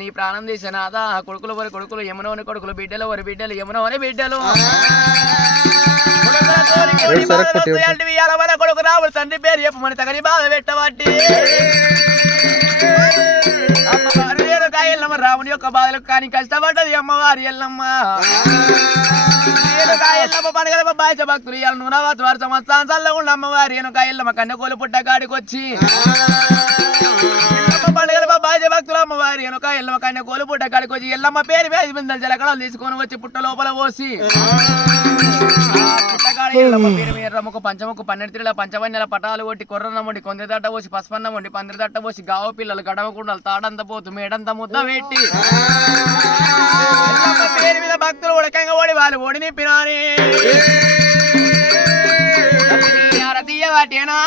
నీ ప్రాణం తీసినాదా కొడుకులు వరి కొడుకులు యమునోని కొడుకులు బిడ్డలు వరి బిడ్డలు యమునోని బిడ్డలు కొడుకు రావుడు తండ్రి పేరు చెప్పమని తగని బాధ పెట్టబట్టి కాయల్లమ్మ రాముని యొక్క బాధలకు కానీ కష్టపడ్డది అమ్మవారి ఎల్లమ్మ కాయల్లమ్మ పండుగల బాధ్య భక్తులు ఇవాళ 100 సంవత్సరాల ఉన్న అమ్మవారి కాయల్లమ్మ కన్నెకోలు పుట్ట కాడికొచ్చి పండుగల బాధ్య భక్తులు అమ్మవారి ఎల్లమ్మ కన్నెకోలు పుట్ట కాడికొచ్చి ఎల్లమ్మ పేరు వేసి బిందెలు జలకడాలు తీసుకొని వచ్చి పుట్ట లోపల పోసి పుట్టకాడ ఎల్లమ్మ పేరు మీద రమ్మకు పంచముకు 12 తిరుల పంచవన్యల పటాలు కొట్టి కొర్రన్న వండి కొందరి దట్ట పోసి పసుపన్నం వండి పందిరి దట్ట పోసి గావ పిల్లలు గడవ కుండలు తాడంత పోతు మేడంత ముద్ద పెట్టి పేరు మీద భక్తులు ఉడకంగా ఓడి వాళ్ళు ఓడి నింపినారే తీయ వాటేనా